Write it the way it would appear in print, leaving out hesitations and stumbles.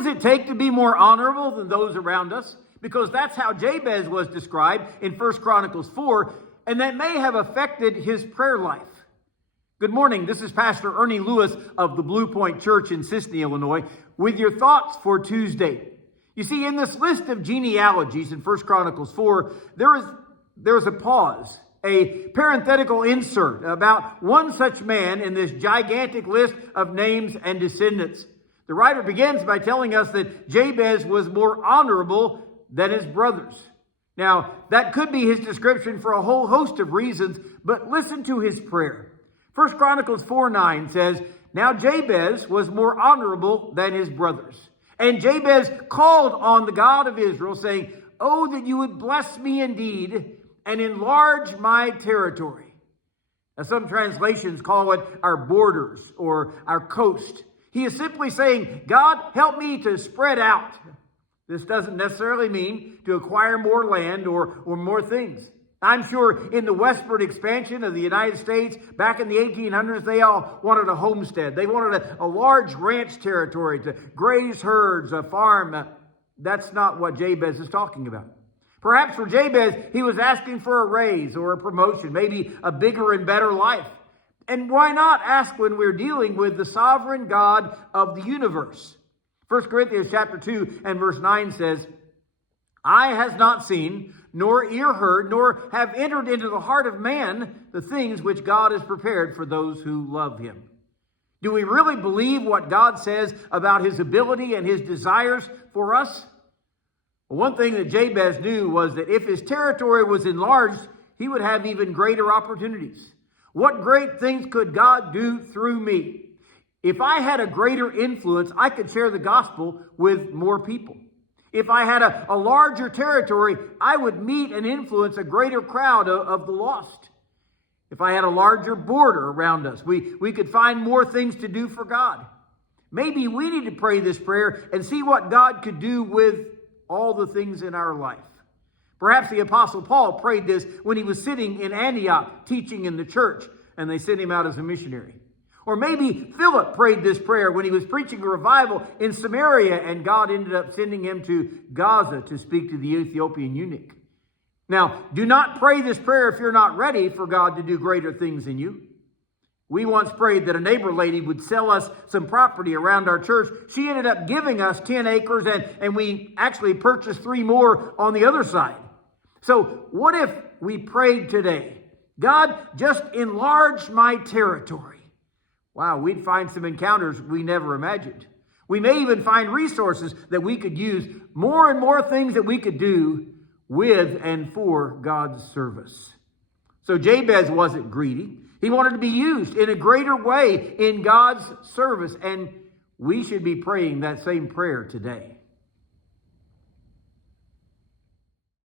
does it take to be more honorable than those around us? Because that's how Jabez was described in 1 Chronicles 4, and that may have affected his prayer life. Good morning. This is Pastor Ernie Lewis of the Blue Point Church in Sisney, Illinois, with your thoughts for Tuesday. You see, in this list of genealogies in 1 Chronicles 4, there is a pause, a parenthetical insert about one such man in this gigantic list of names and descendants. The writer begins by telling us that Jabez was more honorable than his brothers. Now, that could be his description for a whole host of reasons, but listen to his prayer. 1 Chronicles 4:9 says, "Now Jabez was more honorable than his brothers. And Jabez called on the God of Israel, saying, 'Oh, that you would bless me indeed and enlarge my territory.'" Now, some translations call it our borders or our coast. He is simply saying, "God, help me to spread out." This doesn't necessarily mean to acquire more land or more things. I'm sure in the westward expansion of the United States, back in the 1800s, they all wanted a homestead. They wanted a large ranch territory to graze herds, a farm. That's not what Jabez is talking about. Perhaps for Jabez, he was asking for a raise or a promotion, maybe a bigger and better life. And why not ask when we're dealing with the sovereign God of the universe? 1 Corinthians chapter 2 and verse 9 says, "Eye has not seen, nor ear heard, nor have entered into the heart of man the things which God has prepared for those who love him." Do we really believe what God says about his ability and his desires for us? Well, one thing that Jabez knew was that if his territory was enlarged, he would have even greater opportunities. What great things could God do through me? If I had a greater influence, I could share the gospel with more people. If I had a larger territory, I would meet and influence a greater crowd of the lost. If I had a larger border around us, we could find more things to do for God. Maybe we need to pray this prayer and see what God could do with all the things in our life. Perhaps the Apostle Paul prayed this when he was sitting in Antioch teaching in the church, and they sent him out as a missionary. Or maybe Philip prayed this prayer when he was preaching a revival in Samaria, and God ended up sending him to Gaza to speak to the Ethiopian eunuch. Now, do not pray this prayer if you're not ready for God to do greater things in you. We once prayed that a neighbor lady would sell us some property around our church. She ended up giving us 10 acres, and we actually purchased 3 more on the other side. So what if we prayed today, "God, just enlarge my territory"? Wow, we'd find some encounters we never imagined. We may even find resources that we could use, more and more things that we could do with and for God's service. So Jabez wasn't greedy. He wanted to be used in a greater way in God's service, and we should be praying that same prayer today.